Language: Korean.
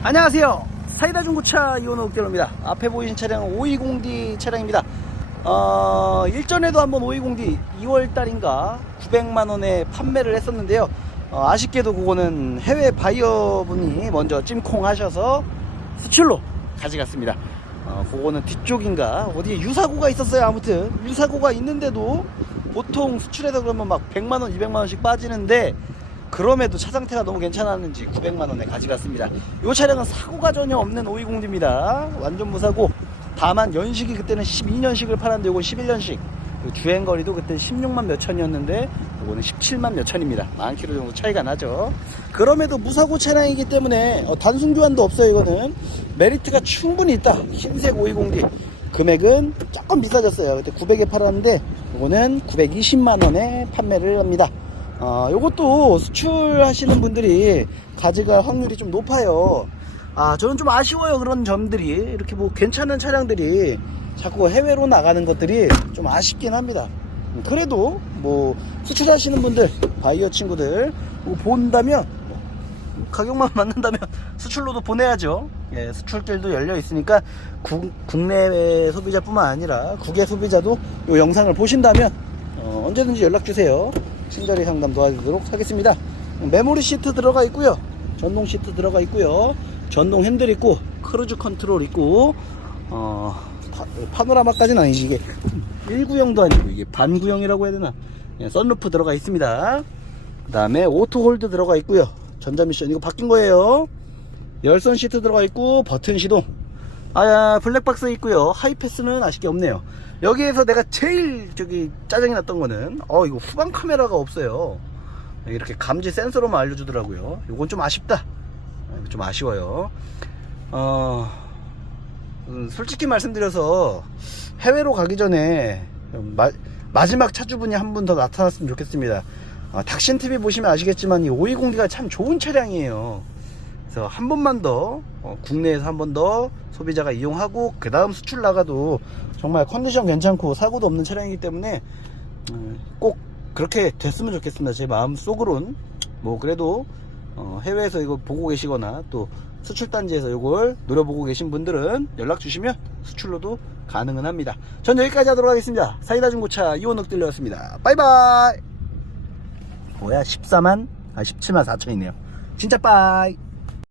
안녕하세요. 사이다 중고차 이원호 옥대로입니다. 앞에 보이신 차량은 520D 차량입니다. 어, 일전에도 한번 520D 2월 달인가 900만 원에 판매를 했었는데요. 어, 아쉽게도 그거는 해외 바이어분이 먼저 찜콩 하셔서 수출로 가져갔습니다. 어, 그거는 뒤쪽인가 어디에 유사고가 있었어요. 아무튼 유사고가 있는데도 보통 수출해서 그러면 막 100만 원, 200만 원씩 빠지는데 그럼에도 차 상태가 너무 괜찮았는지 900만 원에 가져갔습니다. 이 차량은 사고가 전혀 없는 520D입니다. 완전 무사고 다만 연식이 그때는 12년식을 팔았는데 이건 11년식. 주행 거리도 그때 16만 몇 천이었는데 이거는 17만 몇 천입니다. 만 킬로 정도 차이가 나죠. 그럼에도 무사고 차량이기 때문에 어, 단순 교환도 없어요. 이거는 메리트가 충분히 있다. 흰색 520D 금액은 조금 비싸졌어요. 그때 900에 팔았는데 이거는 920만 원에 판매를 합니다. 어, 요것도 수출하시는 분들이 가져갈 확률이 좀 높아요. 아, 저는 좀 아쉬워요. 그런 점들이. 이렇게 뭐 괜찮은 차량들이 자꾸 해외로 나가는 것들이 좀 아쉽긴 합니다. 그래도 뭐 수출하시는 분들, 바이어 친구들 뭐 본다면 뭐 가격만 맞는다면 수출로도 보내야죠. 예, 수출길도 열려 있으니까 국, 국내 소비자뿐만 아니라 국외 소비자도 이 영상을 보신다면 어, 언제든지 연락 주세요. 친절히 상담 도와드리도록 하겠습니다. 메모리 시트 들어가 있고요. 전동 시트 들어가 있고요. 전동 핸들 있고 크루즈 컨트롤 있고 어, 파, 노라마까지는 아니지 이게 1구형도 아니고 이게 반구형이라고 해야 되나? 예, 썬루프 들어가 있습니다. 그 다음에 오토 홀드 들어가 있고요. 전자미션 이거 바뀐 거예요. 열선 시트 들어가 있고 버튼 시동. 아 블랙박스 있고요. 하이패스는 아쉽게 없네요. 여기에서 내가 제일 저기 짜증이 났던 거는 어 이거 후방 카메라가 없어요. 이렇게 감지 센서로만 알려주더라고요. 이건 좀 아쉽다. 아, 이거 좀 아쉬워요. 어 음, 솔직히 말씀드려서 해외로 가기 전에 마, 마지막 차주분이 한 분 더 나타났으면 좋겠습니다. 아, 닥신 TV 보시면 아시겠지만 이 520D가 참 좋은 차량이에요. 그래서 한 번만 더 어, 국내에서 한 번 더 소비자가 이용하고 그 다음 수출 나가도 정말 컨디션 괜찮고 사고도 없는 차량이기 때문에 음, 꼭 그렇게 됐으면 좋겠습니다. 제 마음 속으론 뭐 그래도 어, 해외에서 이거 보고 계시거나 또 수출 단지에서 이걸 노려보고 계신 분들은 연락 주시면 수출로도 가능은 합니다. 전 여기까지 하도록 하겠습니다. 사이다 중고차 이원욱 들려왔습니다. 바이바이. 뭐야 14만 아 17만 4천이네요. 진짜 빠이.